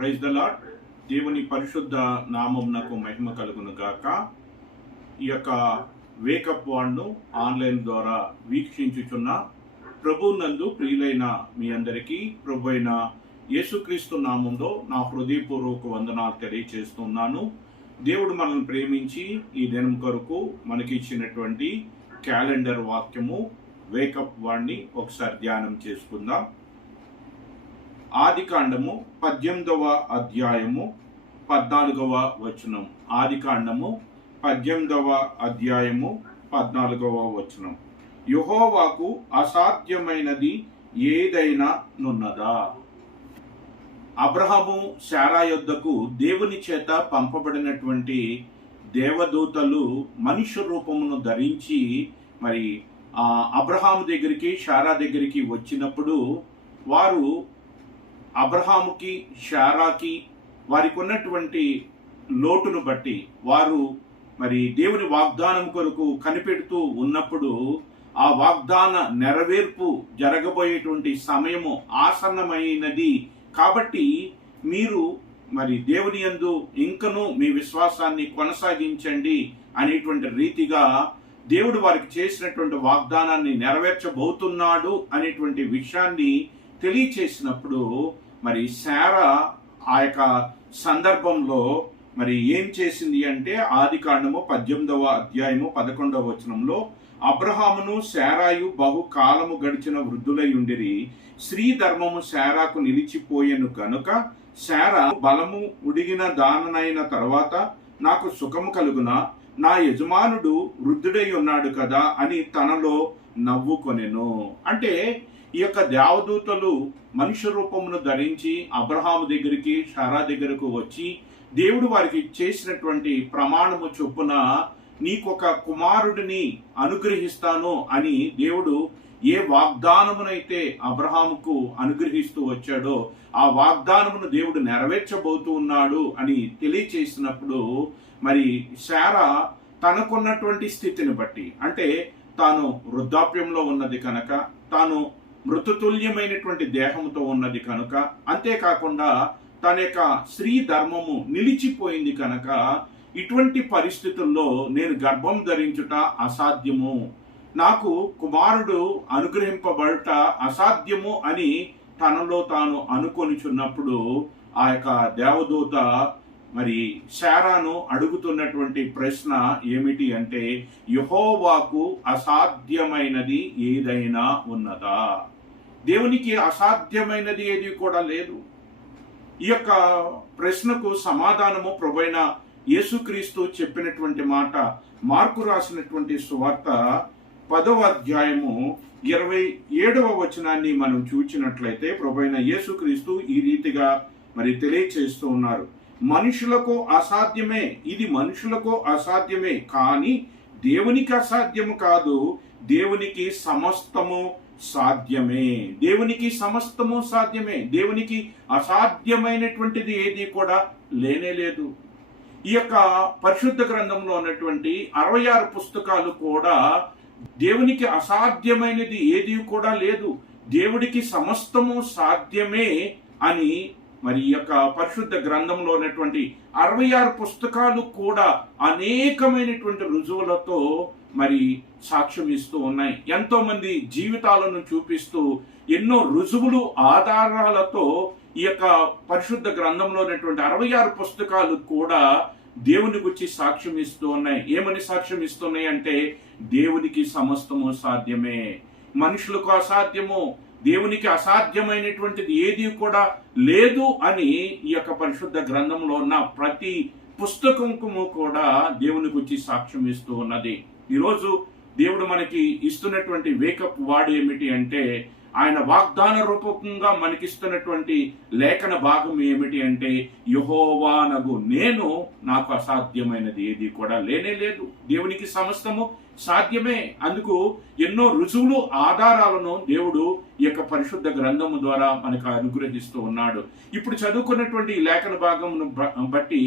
Praise the lord. దేవుని పరిశుద్ధ నామమునకు మహిమ కలుగును గాక. ఈ యొక్క వేకప్ వాడ్ను ఆన్లైన్ ద్వారా వీక్షించుచున్న ప్రభునందు ప్రియులైన మీ అందరికీ ప్రభు అయిన యేసుక్రీస్తు నామంలో నా హృదయపూర్వక వందనాలు తెలియచేస్తున్నాను. దేవుడు మనల్ని ప్రేమించి ఈ దినం కొరకు మనకి ఇచ్చినటువంటి క్యాలెండర్ వాక్యము వేకప్ వాడ్ని ఒకసారి ధ్యానం చేసుకుందాం. ఆదికాండము 18వ అధ్యాయము 14వ వచనం. ఆదికాండము 18వ అధ్యాయము 14వ వచనం. యెహోవాకు అసాధ్యమైనది ఏదైనా నున్నదా? అబ్రహాము శారా యొద్దకు దేవుని చేత పంపబడినటువంటి దేవదూతలు మనుష్య రూపమును ధరించి మరి అబ్రహాము దగ్గరికి శారా దగ్గరికి వచ్చినప్పుడు వారు అబ్రహాముకి శారాకి వారికి ఉన్నటువంటి లోటును బట్టి వారు మరి దేవుని వాగ్దానం కొరకు కనిపెడుతూ ఉన్నప్పుడు ఆ వాగ్దాన నెరవేర్పు జరగబోయేటువంటి సమయము ఆసన్నమైనది కాబట్టి మీరు మరి దేవుని యందు ఇంకనూ మీ విశ్వాసాన్ని కొనసాగించండి అనేటువంటి రీతిగా దేవుడు వారికి చేసినటువంటి వాగ్దానాన్ని నెరవేర్చబోతున్నాడు అనేటువంటి విషయాన్ని తెలియచేసినప్పుడు మరి శారా ఆ యొక్క సందర్భంలో మరి ఏం చేసింది అంటే ఆదికాండము 18వ అధ్యాయము 11వ వచనంలో అబ్రహామును శారాయు బహుకాలము గడిచిన వృద్ధులై ఉండిరి. స్త్రీ ధర్మము శారాకు నిలిచిపోయెను గనుక శారా బలము ఉడిగిన దాననైన తర్వాత నాకు సుఖము కలుగునా, నా యజమానుడు వృద్ధుడై ఉన్నాడు కదా అని తనలో నవ్వుకొనెను. అంటే ఈ యొక్క దేవదూతలు మనుష్య రూపమును ధరించి అబ్రహాము దగ్గరికి శారా దగ్గరకు వచ్చి దేవుడు వారికి చేసినటువంటి ప్రమాణము చొప్పున నీకొక కుమారుడిని అనుగ్రహిస్తాను అని దేవుడు ఏ వాగ్దానమునైతే అబ్రహాముకు అనుగ్రహిస్తూ వచ్చాడో ఆ వాగ్దానమును దేవుడు నెరవేర్చబోతూ ఉన్నాడు అని తెలియచేసినప్పుడు మరి శారా తనకున్నటువంటి స్థితిని బట్టి, అంటే తాను వృద్ధాప్యంలో ఉన్నది కనుక, తాను మృతతుల్యమైనటువంటి దేహంతో ఉన్నది కనుక, అంతేకాకుండా తన యొక్క స్త్రీ ధర్మము నిలిచిపోయింది కనుక ఇటువంటి పరిస్థితుల్లో నేను గర్భం ధరించుట అసాధ్యము, నాకు కుమారుడు అనుగ్రహింపబడుట అసాధ్యము అని తనలో తాను అనుకొనిచున్నప్పుడు ఆ యొక్క దేవదూత మరి శారాను అడుగుతున్నటువంటి ప్రశ్న ఏమిటి అంటే, యెహోవాకు అసాధ్యమైనది ఏదైనా ఉన్నదా? దేవునికి అసాధ్యమైనది ఏది కూడా లేదు. ఈ యొక్క ప్రశ్నకు సమాధానము ప్రభువైన యేసుక్రీస్తు చెప్పినటువంటి మాట మార్కు రాసినటువంటి సువార్త 10వ అధ్యాయము 27వ వచనాన్ని మనం చూచినట్లయితే ప్రభువైన యేసుక్రీస్తు ఈ రీతిగా మరి తెలియచేస్తూ ఉన్నారు. మనుషులకు అసాధ్యమే, ఇది మనుషులకు అసాధ్యమే, కానీ దేవునికి అసాధ్యము కాదు, దేవునికి సమస్తము సాధ్యమే. దేవునికి సమస్తము సాధ్యమే. దేవునికి అసాధ్యమైనటువంటిది ఏది కూడా లేనే లేదు. ఈ యొక్క పరిశుద్ధ గ్రంథంలో ఉన్నటువంటి 66 పుస్తకాలు కూడా దేవునికి అసాధ్యమైనది ఏది కూడా లేదు, దేవుడికి సమస్తము సాధ్యమే అని మరి ఈ యొక్క పరిశుద్ధ గ్రంథంలో ఉన్నటువంటి 66 పుస్తకాలు కూడా అనేకమైనటువంటి రుజువులతో మరి సాక్ష్యం ఇస్తూ ఉన్నాయి. ఎంతో మంది జీవితాలను చూపిస్తూ ఎన్నో రుజువులు ఆధారాలతో ఈ యొక్క పరిశుద్ధ గ్రంథంలో ఉన్నటువంటి 66 పుస్తకాలు కూడా దేవుని గురించి సాక్ష్యం ఇస్తూ ఉన్నాయి. ఏమని సాక్ష్యం ఇస్తున్నాయి అంటే, దేవునికి సమస్తము సాధ్యమే, మనుషులకు అసాధ్యము, దేవునికి అసాధ్యమైనటువంటిది ఏది కూడా లేదు అని ఈ యొక్క పరిశుద్ధ గ్రంథంలో ఉన్న ప్రతి పుస్తకము కూడా దేవుని గురించి సాక్ష్యం ఇస్తూ ఉన్నది. ఈరోజు దేవుడు మనకి ఇస్తున్నటువంటి వేకప్ వాడు ఏమిటి అంటే, ఆయన వాగ్దాన రూపకంగా మనకిస్తున్నటువంటి లేఖన భాగం ఏమిటి అంటే, యెహోవానగు నేను, నాకు అసాధ్యమైనది ఏది కూడా లేనే లేదు, దేవునికి సమస్తము సాధ్యమే. అందుకు ఎన్నో రుజువులు ఆధారాలను దేవుడు ఈ యొక్క పరిశుద్ధ గ్రంథము ద్వారా మనకు అనుగ్రహిస్తూ ఉన్నాడు. ఇప్పుడు చదువుకున్నటువంటి ఈ లేఖన భాగమును బట్టి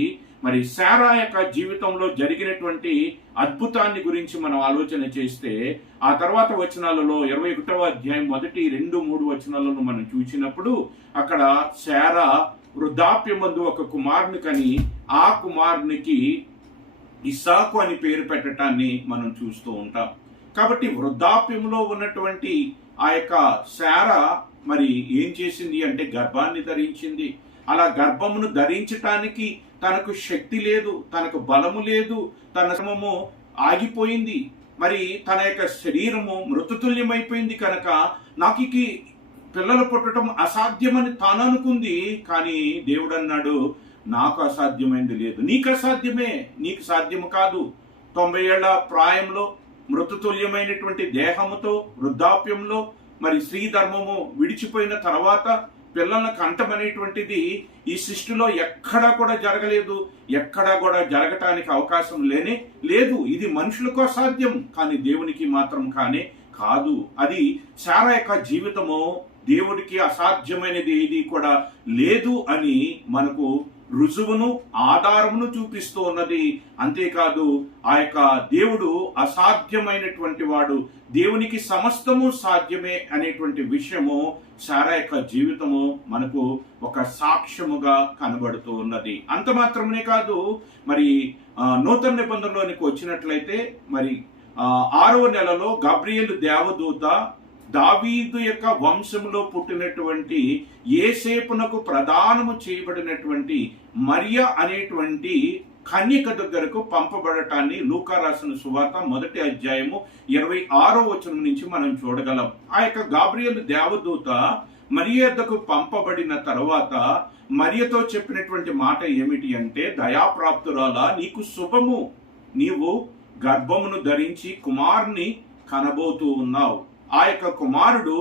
మరి శారా యొక్క జీవితంలో జరిగినటువంటి అద్భుతాన్ని గురించి మనం ఆలోచన చేస్తే, ఆ తర్వాత వచనాలలో 21వ అధ్యాయం 1, 2, 3 వచనాలను మనం చూసినప్పుడు అక్కడ శారా వృద్ధాప్యమందు ఒక కుమారుని కని ఆ కుమారునికి ఇస్సాకు అని పేరు పెట్టడాన్ని మనం చూస్తూ ఉంటాం. కాబట్టి వృద్ధాప్యంలో ఉన్నటువంటి ఆ యొక్క శారా మరి ఏం చేసింది అంటే గర్భాన్ని ధరించింది. అలా గర్భమును ధరించటానికి తనకు శక్తి లేదు, తనకు బలము లేదు, తన శ్రమము ఆగిపోయింది. మరి తన యొక్క శరీరము మృతతుల్యమైపోయింది కనుక నాకు పిల్లలు పుట్టడం అసాధ్యమని తాను అనుకుంది. కానీ దేవుడు అన్నాడు, నాకు అసాధ్యమైంది లేదు, నీకు అసాధ్యమే, నీకు సాధ్యము కాదు. 90 ఏళ్ల ప్రాయంలో మృతతుల్యమైనటువంటి దేహముతో వృద్ధాప్యంలో మరి స్త్రీ ధర్మము విడిచిపోయిన తర్వాత పిల్లలను కంటమనేటువంటిది ఈ సృష్టిలో ఎక్కడా కూడా జరగలేదు, ఎక్కడా కూడా జరగటానికి అవకాశం లేదు. ఇది మనుషులకు అసాధ్యం, కానీ దేవునికి మాత్రం కాదు. అది శారా యొక్క జీవితము దేవుడికి అసాధ్యమైనది ఏది కూడా లేదు అని మనకు రుజువును ఆధారమును చూపిస్తూ ఉన్నది. అంతేకాదు ఆ యొక్క దేవుడు అసాధ్యమైనటువంటి వాడు, దేవునికి సమస్తము సాధ్యమే అనేటువంటి విషయము శారా యొక్క జీవితము మనకు ఒక సాక్ష్యముగా కనబడుతూ ఉన్నది. అంత మాత్రమే కాదు, మరి నూతన నిబంధనలోనికి వచ్చినట్లయితే మరి 6వ నెలలో గబ్రియేలు దేవదూత దావీదు యొక్క వంశంలో పుట్టినటువంటి యేసేపునకు ప్రదానము చేయబడినటువంటి మరియ అనేటువంటి కన్యక దగ్గరకు పంపబడటాన్ని లూకా రాసిన సువార్త 1వ అధ్యాయము 26వ వచనం నుంచి మనం చూడగలం. ఆ యొక్క గాబ్రియేలు దేవదూత మరియ యొద్దకు పంపబడిన తర్వాత మరియతో చెప్పినటువంటి మాట ఏమిటి అంటే, దయాప్రాప్తురాలా, నీకు శుభము, నీవు గర్భమును ధరించి కుమారుని కనబోతూ ఉన్నావు. ఆ యొక్క కుమారుడు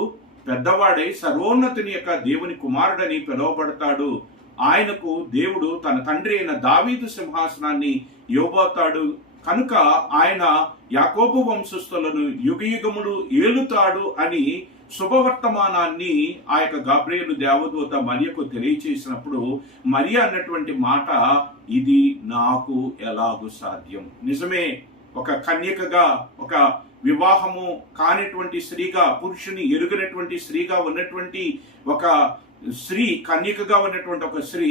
పెద్దవాడై సర్వోన్నతుని యొక్క దేవుని కుమారుడని పిలువబడతాడు. ఆయనకు దేవుడు తన తండ్రి అయిన దావీదు సింహాసనాన్ని ఇవ్వబోతాడు కనుక ఆయన యాకోబు వంశస్థులను యుగయుగములు ఏలుతాడు అని శుభవర్తమానాన్ని ఆ యొక్క గాబ్రియేలు దేవదూత మరియకు తెలియచేసినప్పుడు మరియ అన్నటువంటి మాట, ఇది నాకు ఎలాగూ సాధ్యం. నిజమే, ఒక కన్యకగా, ఒక వివాహము కానిటువంటి స్త్రీగా, పురుషుని ఎరుగనటువంటి స్త్రీగా ఉన్నటువంటి ఒక స్త్రీ, కన్యకగా ఉన్నటువంటి ఒక స్త్రీ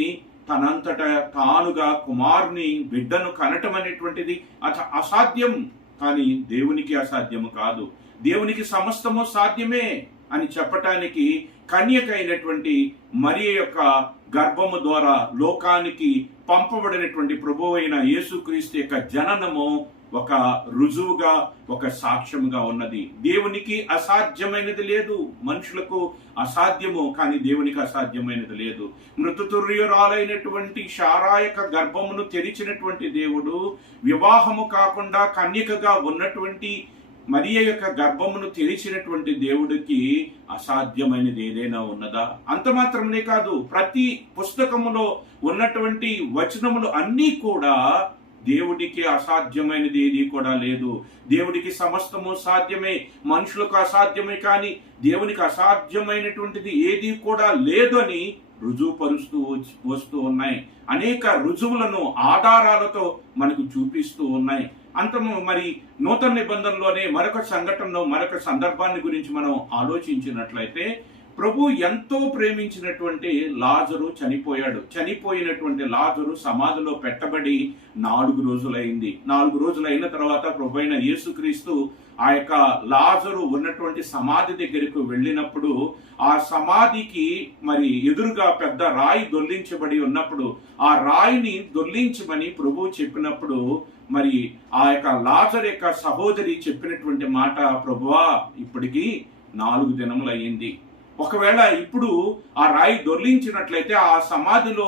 తనంతట తానుగా కుమారుని బిడ్డను కనటం అనేటువంటిది అసాధ్యం. కానీ దేవునికి అసాధ్యము కాదు, దేవునికి సమస్తము సాధ్యమే అని చెప్పటానికి కన్యక అయినటువంటి మరియ యొక్క గర్భము ద్వారా లోకానికి పంపబడినటువంటి ప్రభువు అయిన యేసుక్రీస్తు యొక్క జననము ఒక రుజువుగా, ఒక సాక్ష్యముగా ఉన్నది. దేవునికి అసాధ్యమైనది లేదు, మనుషులకు అసాధ్యము, కానీ దేవునికి అసాధ్యమైనది లేదు. మృతతుల్యురాలైనటువంటి శారా యొక్క గర్భమును తెరిచినటువంటి దేవుడు, వివాహము కాకుండా కన్యకగా ఉన్నటువంటి మరియ యొక్క గర్భమును తెరిచినటువంటి దేవుడికి అసాధ్యమైనది ఏదైనా ఉన్నదా? అంత మాత్రమే కాదు, ప్రతి పుస్తకములో ఉన్నటువంటి వచనములు అన్నీ కూడా దేవుడికి అసాధ్యమైనది ఏది కూడా లేదు. దేవుడికి సమస్తము సాధ్యమే, మనుషులకు అసాధ్యమే, కానీ దేవునికి అసాధ్యమైనటువంటిది ఏది కూడా లేదు అని రుజువుపరుస్తూ వస్తూ ఉన్నాయి. అనేక రుజువులను ఆధారాలతో మనకు చూపిస్తూ ఉన్నాయి. మరి నూతన నిబంధనలోనే మరొక సంఘటనలో, మరొక సందర్భాన్ని గురించి మనం ఆలోచించినట్లయితే, ప్రభు ఎంతో ప్రేమించినటువంటి లాజరు చనిపోయినటువంటి లాజరు సమాధిలో పెట్టబడి 4 రోజులైంది. 4 రోజులైన తర్వాత ప్రభు అయిన యేసుక్రీస్తు ఆ యొక్క లాజరు ఉన్నటువంటి సమాధి దగ్గరకు వెళ్ళినప్పుడు, ఆ సమాధికి మరి ఎదురుగా పెద్ద రాయి దొర్లించబడి ఉన్నప్పుడు, ఆ రాయిని దొర్లించమని ప్రభు చెప్పినప్పుడు, మరి ఆ యొక్క లాజరు యొక్క సహోదరి చెప్పినటువంటి మాట, ప్రభువా ఇప్పటికి 4 దినములు అయ్యింది, ఒకవేళ ఇప్పుడు ఆ రాయి దొర్లించినట్లయితే ఆ సమాధిలో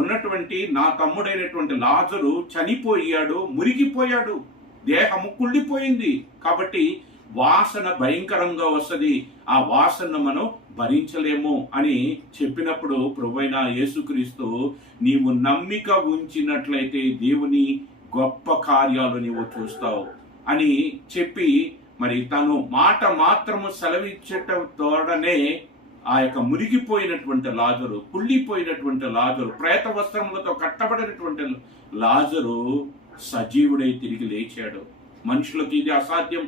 ఉన్నటువంటి నా తమ్ముడైనటువంటి లాజరు చనిపోయాడు, మురిగిపోయాడు, దేహము కుళ్ళిపోయింది, కాబట్టి వాసన భయంకరంగా వస్తుంది, ఆ వాసన మనం భరించలేము అని చెప్పినప్పుడు ప్రభువైన యేసుక్రీస్తు, నీవు నమ్మిక ఉంచినట్లయితే దేవుని గొప్ప కార్యాలు నీవు చూస్తావు అని చెప్పి, మరి తను మాట మాత్రము సెలవిచ్చటం తోడనే ఆ యొక్క మురిగిపోయినటువంటి లాజరు, కుళ్ళిపోయినటువంటి లాజరు, ప్రేత వస్త్రములతో కట్టబడినటువంటి లాజరు సజీవుడై తిరిగి లేచాడు. మనుషులకు ఇది అసాధ్యం,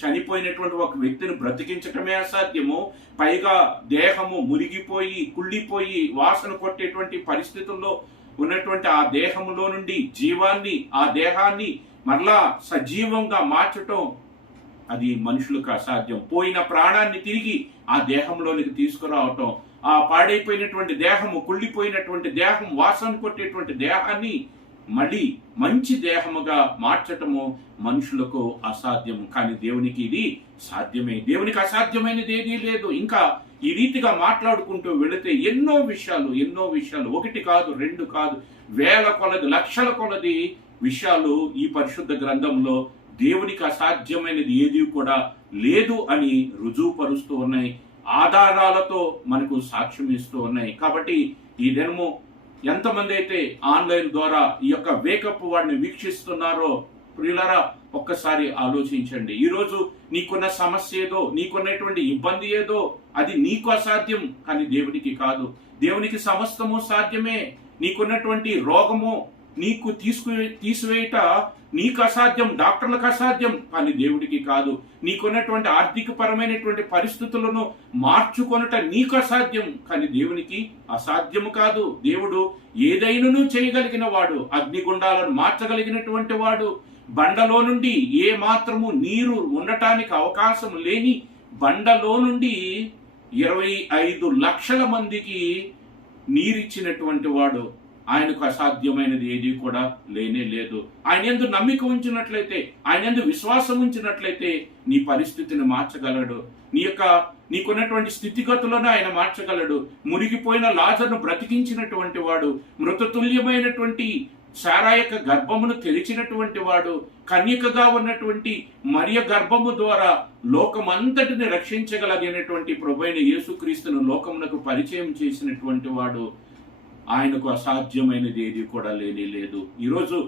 చనిపోయినటువంటి ఒక వ్యక్తిని బ్రతికించటమే అసాధ్యము, పైగా దేహము మురిగిపోయి కుళ్ళిపోయి వాసన కొట్టేటువంటి పరిస్థితుల్లో ఉన్నటువంటి ఆ దేహములో నుండి జీవాన్ని, ఆ దేహాన్ని మరలా సజీవంగా మార్చటం అది మనుషులకు అసాధ్యం. పోయిన ప్రాణాన్ని తిరిగి ఆ దేహంలోనికి తీసుకురావటం, ఆ పాడైపోయినటువంటి దేహము, కుళ్ళిపోయినటువంటి దేహం, వాసన కొట్టేటువంటి దేహాన్ని మళ్ళీ మంచి దేహముగా మార్చటము మనుషులకు అసాధ్యము. కానీ దేవునికి ఇది సాధ్యమే. దేవునికి అసాధ్యమైనది ఏదీ లేదు. ఇంకా ఈ రీతిగా మాట్లాడుకుంటూ వెళితే ఎన్నో విషయాలు, ఒకటి కాదు, రెండు కాదు, వేల కొలది, లక్షల కొలది విషయాలు ఈ పరిశుద్ధ గ్రంథంలో దేవునికి అసాధ్యమైనది ఏది కూడా లేదు అని రుజువుపరుస్తూ ఉన్నాయి, ఆధారాలతో మనకు సాక్ష్యం ఇస్తూ ఉన్నాయి. కాబట్టి ఈ దినము ఎంతమంది అయితే ఆన్లైన్ ద్వారా ఈ యొక్క వేకప్ వాడిని వీక్షిస్తున్నారో ప్రియులారా, ఒక్కసారి ఆలోచించండి. ఈరోజు నీకున్న సమస్య ఏదో, నీకున్నటువంటి ఇబ్బంది ఏదో, అది నీకు అసాధ్యం, కానీ దేవునికి కాదు. దేవునికి సమస్తము సాధ్యమే. నీకున్నటువంటి రోగము నీకు తీసివేయట నీకు అసాధ్యం, డాక్టర్లకు అసాధ్యం, కానీ దేవుడికి కాదు. నీకున్నటువంటి ఆర్థిక పరమైనటువంటి పరిస్థితులను మార్చుకొనుట నీకు అసాధ్యం, కానీ దేవునికి అసాధ్యము కాదు. దేవుడు ఏదైనాను చేయగలిగిన వాడు, అగ్నిగుండాలను మార్చగలిగినటువంటి వాడు. బండలో నుండి ఏ మాత్రము నీరు ఉండటానికి అవకాశం లేని బండలో నుండి 25 లక్షల మందికి నీరిచ్చినటువంటి వాడు. ఆయనకు అసాధ్యమైనది ఏది కూడా లేనే లేదు. ఆయన యందు నమ్మిక ఉంచినట్లయితే, ఆయన యందు విశ్వాసం ఉంచినట్లయితే నీ పరిస్థితిని మార్చగలడు. నీకున్నటువంటి స్థితిగతులను ఆయన మార్చగలడు. మురిగిపోయిన లాజరును బ్రతికించినటువంటి వాడు, మృతతుల్యమైనటువంటి శారా యొక్క గర్భమును తెరిచినటువంటి వాడు, కన్యకగా ఉన్నటువంటి మరియ గర్భము ద్వారా లోకమంతటిని రక్షించగలిగినటువంటి ప్రభువైన యేసుక్రీస్తును లోకమునకు పరిచయం చేసినటువంటి వాడు. ఆయనకు అసాధ్యమైనది ఏది కూడా లేనే లేదు. ఈరోజు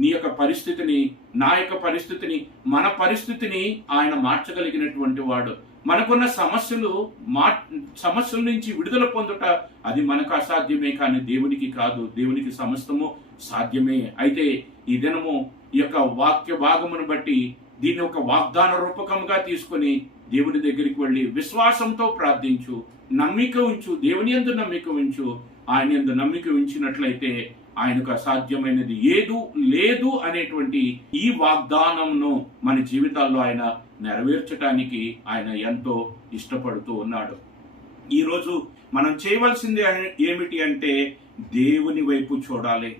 నీ యొక్క పరిస్థితిని, నా యొక్క పరిస్థితిని, మన పరిస్థితిని ఆయన మార్చగలిగినటువంటి వాడు. మనకున్న సమస్యల నుంచి విడుదల పొందుట అది మనకు అసాధ్యమే, కానీ దేవునికి కాదు. దేవునికి సమస్తము సాధ్యమే. అయితే ఈ దినము ఈ యొక్క వాక్య భాగమును బట్టి దీన్ని ఒక వాగ్దాన రూపకంగా తీసుకొని దేవుని దగ్గరికి వెళ్ళి విశ్వాసంతో ప్రార్థించు, నమ్మిక ఉంచు, దేవుని యందు నమ్మిక ఉంచు. ఆయన యందు నమ్మిక ఉంచినట్లయితే ఆయనకు అసాధ్యమైనది ఏదు లేదు అనేటువంటి ఈ వాగ్దానంను మన జీవితాల్లో ఆయన నెరవేర్చడానికి ఆయన ఎంతో ఇష్టపడుతూ ఉన్నాడు. ఈరోజు మనం చేయవలసింది ఏమిటి అంటే దేవుని వైపు చూడాలి.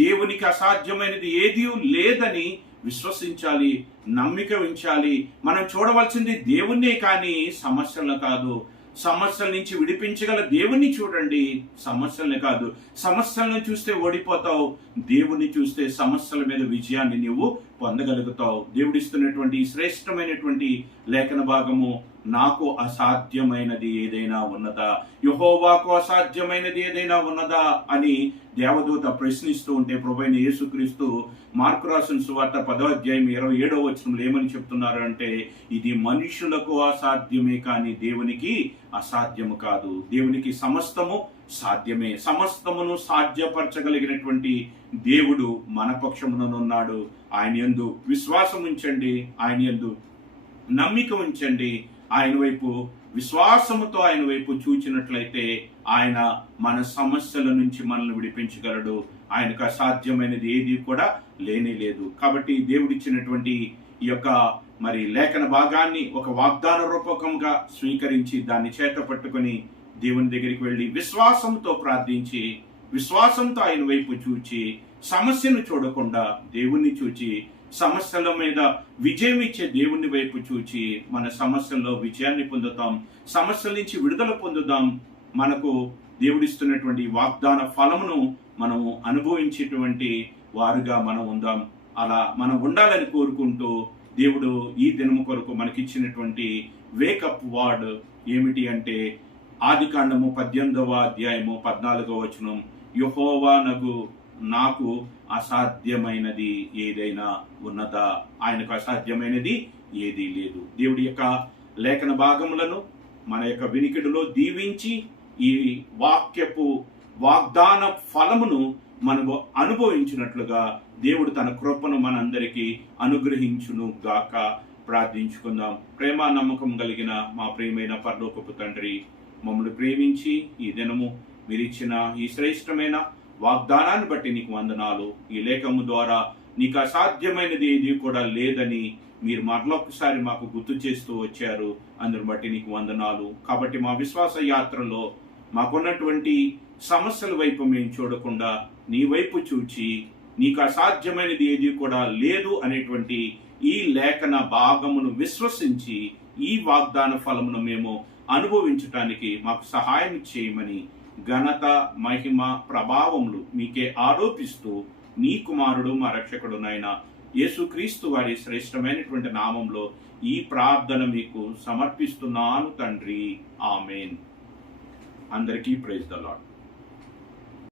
దేవునికి అసాధ్యమైనది ఏది లేదని విశ్వసించాలి, నమ్మిక ఉంచాలి. మనం చూడవలసింది దేవుణ్ణే కానీ సమస్యలను కాదు. సమస్యల నుంచి విడిపించగల దేవుణ్ణి చూడండి, సమస్యల్ని కాదు. సమస్యలను చూస్తే ఓడిపోతావు, దేవుణ్ణి చూస్తే సమస్యల మీద విజయాన్ని నీవు పొందగలుగుతావు. దేవుడిస్తున్నటువంటి శ్రేష్టమైనటువంటి లేఖన భాగము, నాకు అసాధ్యమైనది ఏదైనా ఉన్నదా, యెహోవాకు అసాధ్యమైనది ఏదైనా ఉన్నదా అని దేవదూత ప్రశ్నిస్తూ ఉంటే ప్రభువైన యేసుక్రీస్తు మార్కు రాసిన సువార్త 10వ అధ్యాయం 27వ వచనంలో ఏమని చెప్తున్నారు అంటే, ఇది మనుషులకు అసాధ్యమే కానీ దేవునికి అసాధ్యము కాదు. దేవునికి సమస్తము సాధ్యమే. సమస్తమును సాధ్యపరచగలిగినటువంటి దేవుడు మన పక్షముననున్నాడు. ఆయన యందు విశ్వాసం ఉంచండి, ఆయన యందు నమ్మిక ఉంచండి. ఆయన వైపు విశ్వాసముతో ఆయన వైపు చూచినట్లయితే ఆయన మన సమస్యల నుంచి మనల్ని విడిపించగలడు. ఆయనకు అసాధ్యమైనది ఏది కూడా లేనే లేదు. కాబట్టి దేవుడిచ్చినటువంటి ఈ యొక్క లేఖన భాగాన్ని ఒక వాగ్దాన రూపకంగా స్వీకరించి దాన్ని చేత పట్టుకొని దేవుని దగ్గరికి వెళ్ళి విశ్వాసంతో ప్రార్థించి, విశ్వాసంతో ఆయన వైపు చూచి, సమస్యను చూడకుండా దేవుణ్ణి చూచి, సమస్యల మీద విజయం ఇచ్చే దేవుని వైపు చూచి మన సమస్యల్లో విజయాన్ని పొందుతాం, సమస్యల నుంచి విడుదల పొందుదాం. మనకు దేవుడిస్తున్నటువంటి వాగ్దాన ఫలమును మనము అనుభవించేటువంటి వారుగా మనం ఉందాం. అలా మనం ఉండాలని కోరుకుంటూ దేవుడు ఈ దినము కొరకు మనకిచ్చినటువంటి వేకప్ వర్డ్ ఏమిటి అంటే, ఆదికాండము 18వ అధ్యాయము 14వ వచనం, యెహోవా నాకు అసాధ్యమైనది ఏదైనా ఉన్నదా, ఆయనకు అసాధ్యమైనది ఏదీ లేదు. దేవుడి యొక్క లేఖన భాగములను మన యొక్క వినికిడిలో దీవించి ఈ వాక్యపు వాగ్దాన ఫలమును మనము అనుభవించినట్లుగా దేవుడు తన కృపను మనందరికీ అనుగ్రహించును గాక. ప్రార్థించుకుందాం. ప్రేమ నమ్మకం కలిగిన మా ప్రియమైన పరలోకపు తండ్రి, మమ్మల్ని ప్రేమించి ఈ దినము మీరిచ్చిన ఈ శ్రేష్టమైన వాగ్దానాన్ని బట్టి నీకు వందనాలు. ఈ లేఖము ద్వారా నీకు అసాధ్యమైనది ఏది కూడా లేదని మీరు మరొకసారి మాకు గుర్తు చేస్తూ వచ్చారు. అందుని బట్టి నీకు వందనాలు. కాబట్టి మా విశ్వాస యాత్రలో మాకున్నటువంటి సమస్యల వైపు మేము చూడకుండా నీ వైపు చూచి నీకు అసాధ్యమైనది ఏది కూడా లేదు అనేటువంటి ఈ లేఖన భాగమును విశ్వసించి ఈ వాగ్దాన ఫలమును మేము అనుభవించటానికి మాకు సహాయం చేయమని ఘనత, మహిమ, ప్రభావములు మీకే ఆరోపిస్తూ నీ కుమారుడు మా రక్షకుడునైన యేసుక్రీస్తు వారి శ్రేష్టమైనటువంటి నామంలో ఈ ప్రార్థన మీకు సమర్పిస్తున్నాను తండ్రి. ఆమేన్. అందరికీ ప్రైజ్ ద లార్డ్.